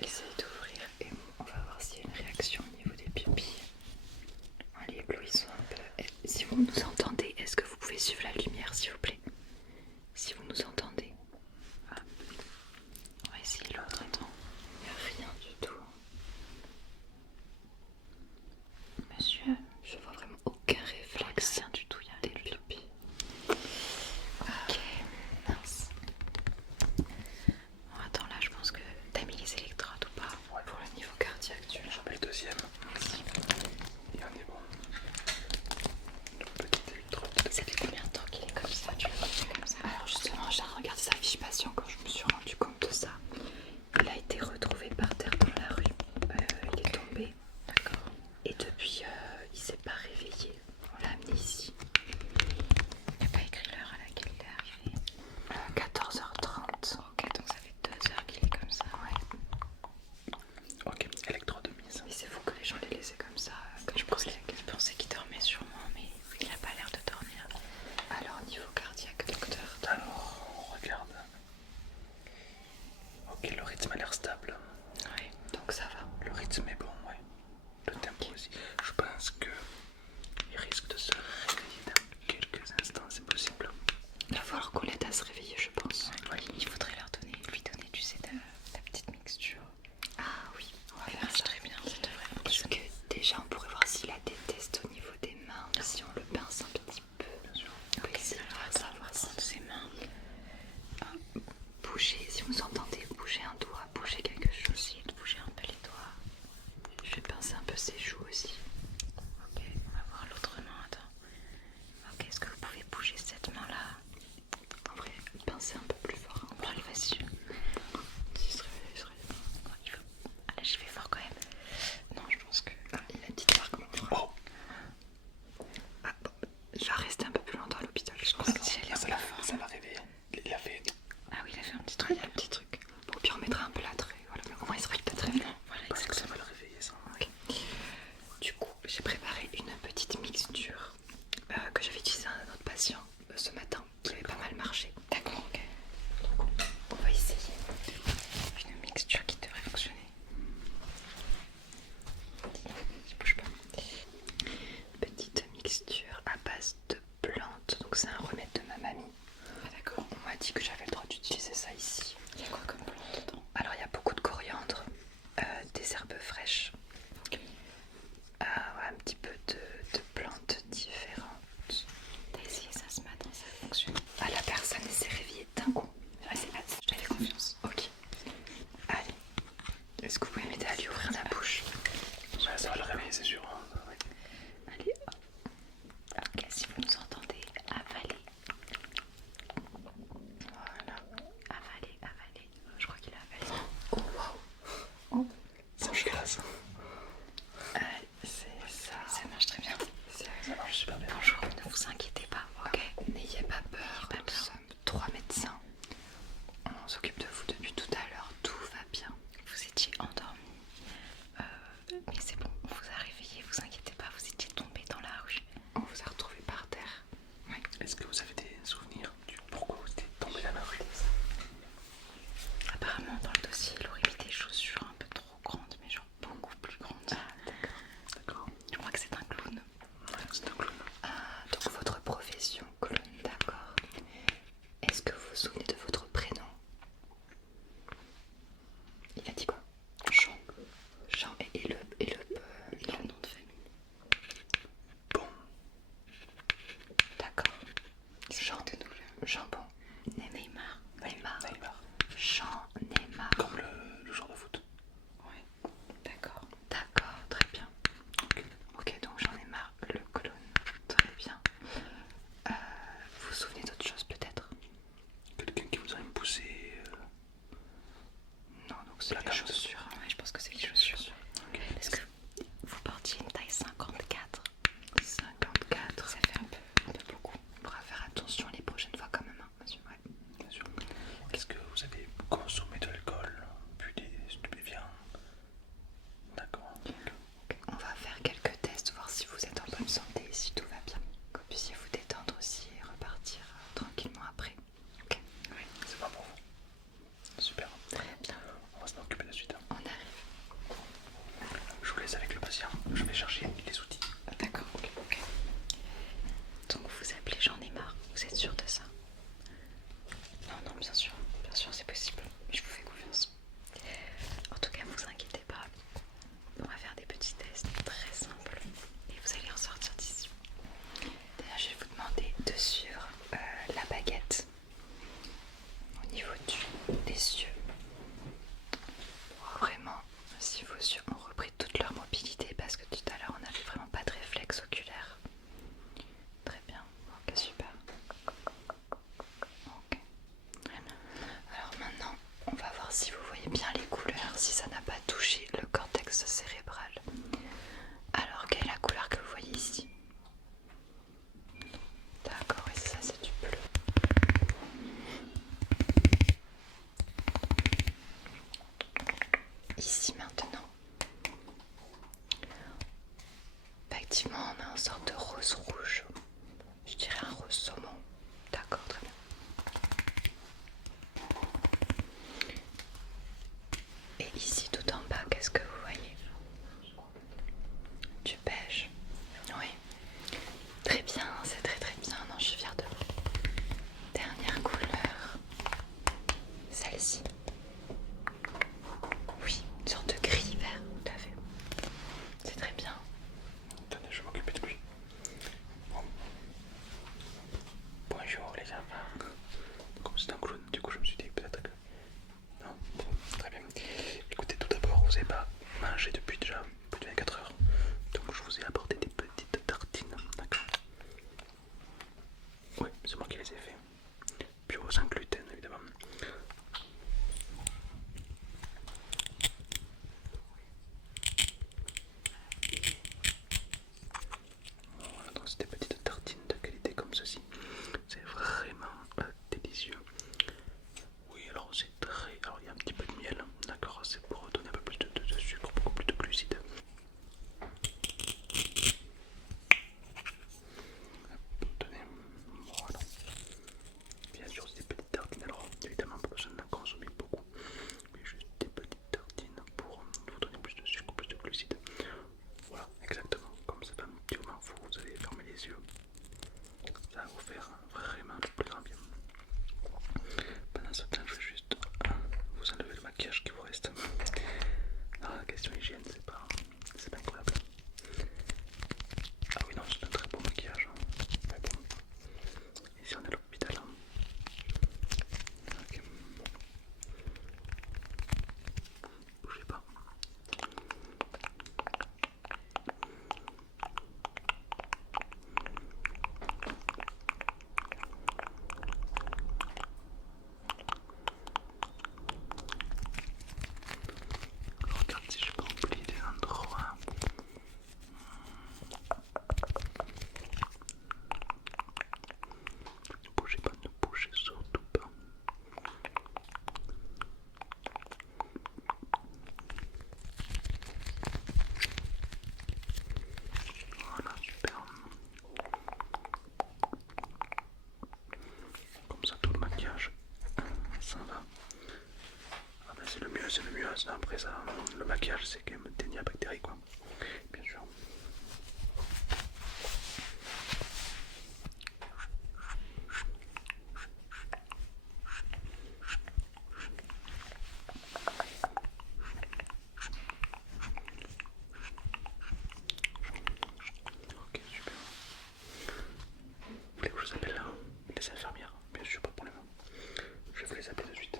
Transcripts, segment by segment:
essaye d'ouvrir et on va voir s'il y a une réaction au niveau des pupilles. Les bleus ils sont un peu... Si vous nous entendez, est-ce que vous pouvez suivre la lumière s'il vous plaît? Si vous nous entendez. Ah. On va essayer l'autre, attends. Il n'y a rien du tout. Monsieur, je vois vraiment aucun réflexe. Rien du tout, il y a des pupilles. Ok, mince. Bon, attends, là je pense que t'as mis les électrodes ou pas? Ouais. Pour le niveau cardiaque, tu l'as. J'en mets le deuxième. Merci. Et on est bon. Le petit électrode. Ça fait combien de temps qu'il est comme ça? Tu le fais comme ça? Alors justement, j'ai regardé sa fiche patient quand je me suis rendu compte de ça. Il a été retrouvé par terre dans la rue. Il est tombé. D'accord. Et depuis, il s'est pas réveillé. On l'a amené ici. Il n'y a pas écrit l'heure à laquelle il est arrivé. 14h30. Ok, donc ça fait 2 heures qu'il est comme ça. Ouais. Ok, électrode mise. Et c'est fou que les gens les laissaient comme ça. Je pensais qu'il dormait sûrement, mais il n'a pas l'air de dormir. Alors, niveau cardiaque, docteur. Alors, on regarde. Ok, le rythme a l'air stable. Ouais, donc ça va. Le rythme est bon, ouais. Le tempo aussi. Je pense que il risque de se réveiller dans quelques instants, c'est possible. Il va falloir qu'on l'aide à se réveiller, je pense. Oui. Il faudrait lui donner, tu sais, ta petite mixture. Ah oui, on va faire ça. Très bien, ça devrait fonctionner. Parce que déjà, on pourrait voir s'il a des tests au niveau des mains, si on le pince un petit peu. Bien sûr. On peut essayer de savoir si ses mains. Bougez, si vous entendez, bougez un doigt, bougez quelque chose. Essayez de bouger un peu les doigts. Je vais pincer un peu ses joues aussi. Ok, on va voir l'autre main, attends. Ok, est-ce que vous pouvez bouger cette main-là? En vrai, pincer un peu plus fort. Allez, vas-y. Il se réveille. Allez, je vais fort quand même. Non, je pense que... Ah, il a une petite marque, mon frère. Oh. Ah, bon, je vais rester un peu plus longtemps à l'hôpital, je pense. Ça l'a réveillé. Il a fait... Ah oui, il a fait un petit truc. Un petit truc. Bon, puis on mettra un peu la traîne. Voilà, mais au moins il sera peut-être réveillé. Voilà, Parce que ça exactement. va le réveiller, ça. Ok. Du coup, j'ai préparé une petite mixture que j'avais utilisée à un autre patient ce matin qui avait pas mal marché. D'accord, ok. Donc on va essayer une mixture qui devrait fonctionner. Je bouge pas. Petite mixture à base de plantes. Donc c'est un remède de ma mamie. Ah d'accord. On m'a dit que j'avais le droit d'utiliser ça ici. Il y a quoi comme plante dedans? Alors il y a beaucoup de coriandre, des herbes fraîches, un petit peu de plantes différentes. T'as essayé ça ce matin, ça fonctionne? Ah, la personne s'est réveillée d'un coup. Je te fais confiance. Ok. Allez. Est-ce que vous pouvez m'aider à lui ouvrir la bouche? Ouais, ça va le réveiller, c'est sûr. Ouais. Allez, hop. Ok, si vous nous entendez, avalez. Voilà. Avalez. Je crois qu'il a avalé. Oh, wow. C'est dégueulasse. Allez, c'est ça. Ça marche très bien. Ça marche super bien. Bonjour, ne vous inquiétez pas, ok? N'ayez pas peur. Nous sommes 3 médecins. On s'occupe de vous depuis tout à l'heure. Tout va bien. Vous étiez endormi. Mais c'est bon, on vous a réveillé. Vous chercher les outils. D'accord, ok. Donc vous appelez J'en ai marre, vous êtes sûr de ça? Non, bien sûr c'est possible, je vous fais confiance. En tout cas, vous inquiétez pas, on va faire des petits tests très simples et vous allez en sortir d'ici. D'ailleurs, je vais vous demander de suivre la baguette au niveau des yeux. Vraiment, si vos yeux ont repris toute leur mobilité, parce que tout à l'heure on n'avait vraiment pas de réflexe oculaire. Très bien, ok, super. Ok, très bien. Alors maintenant, on va voir si vous voyez bien les couleurs, si ça n'a pas touché le cortex cérébral. Alors, quelle est la couleur que vous voyez ici? D'accord, et ça c'est du bleu. Ici maintenant, effectivement on a une sorte de rose rouge. Je dirais un rose saumon. D'accord, très bien. Et ici tout en bas, qu'est-ce que vous voyez? Du beige. Oui. Très bien, c'est très bien. Non, je suis fière de vous. Dernière couleur. Celle-ci. Oui, une sorte de gris vert, tout à fait. C'est très bien. Attendez, je vais m'occuper de lui. Bon. Bonjour les enfants. Comme c'est un clown, du coup je me suis dit peut-être que... Non, bon, très bien. Écoutez, tout d'abord, vous n'avez pas mangé depuis déjà plus de 24 heures. Donc je vous ai apporté des petites tartines, d'accord? Oui, c'est moi qui les ai fait. Bio sans gluten, évidemment. Voilà, donc c'est des petites tartines de qualité comme ceci. C'est vraiment délicieux. Oui, alors c'est très... Alors il y a un petit peu de miel, d'accord? C'est pour donner un peu plus de sucre, beaucoup plus de glucides. Tenez, voilà. Bien sûr, c'est des petites tartines. Alors évidemment, pas besoin d'en consommer beaucoup, mais juste des petites tartines pour vous donner plus de sucre, plus de glucides. Voilà, exactement. Comme ça fait un petit moment, vous allez fermer les yeux. Ça va vous faire vraiment le plus grand bien. Pendant ce temps, je vais juste vous enlever le maquillage qui vous reste. Alors, la question hygiène, c'est pas incroyable. Ah oui, non, c'est un très beau maquillage. Mais bon, ici on est à l'hôpital. Ok. Bougez pas. Regarde si je peux oublier des endroits. Ne bougez pas, ne bougez surtout pas. Voilà, super. Comme ça, tout le maquillage, ça va. Ah ben c'est le mieux, c'est le mieux. Après ça, le maquillage, c'est quand même déni à bactéries, quoi. Bien sûr. Ok, super. Vous voulez que je vous appelle là les infirmières? Bien sûr, pas de problème. Je vais vous les appeler de suite.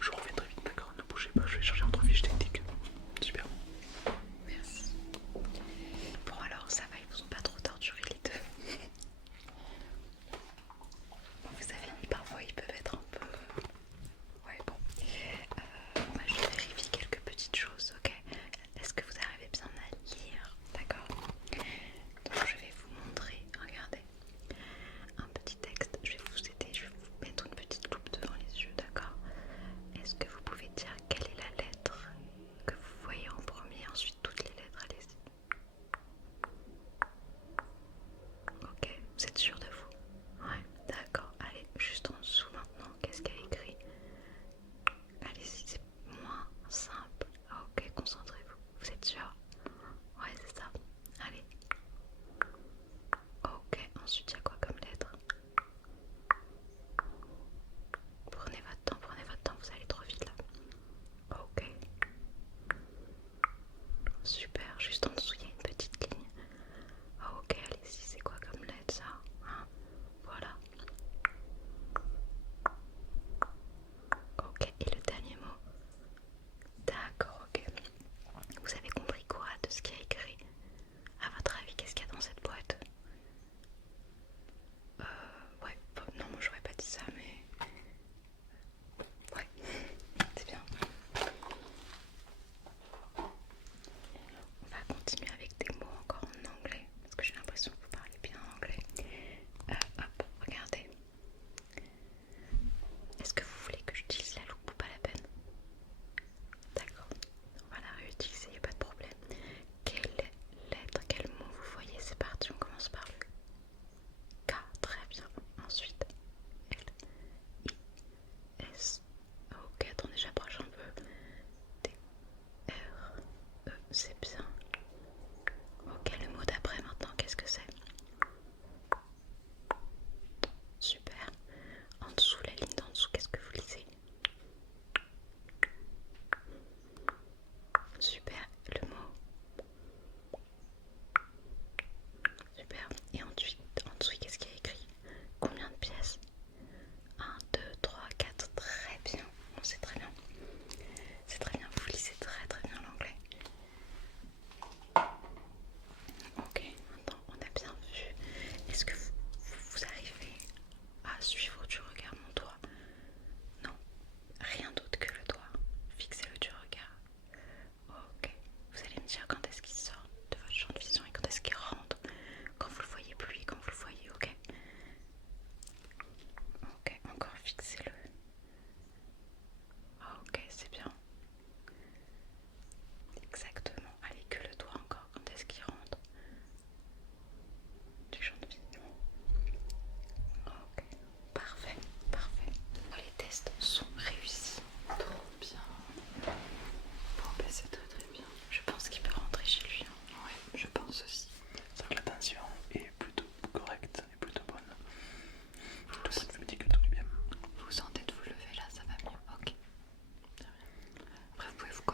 Je reviens très vite, d'accord? Ne bougez pas, je vais chercher votre fiche technique. Super. Merci. Bon alors, ça va, ils vous ont pas trop torturé les deux. Vous savez, parfois ils peuvent être un peu... Ouais, bon. Moi, je vérifie quelques petites choses, ok? Est-ce que vous arrivez bien à lire? D'accord? Donc je vais vous montrer, regardez, un petit texte. Je vais vous aider, je vais vous mettre une petite loupe devant les yeux, d'accord? Est-ce que vous pouvez dire quelle est la lettre que vous voyez en premier, ensuite toutes les lettres, allez-y. Ok, vous êtes sûr de vous? Ouais, d'accord. Allez, juste en dessous maintenant, qu'est-ce qu'il y a écrit? Allez-y, c'est moins simple. Ah, ok, concentrez-vous.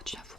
continue à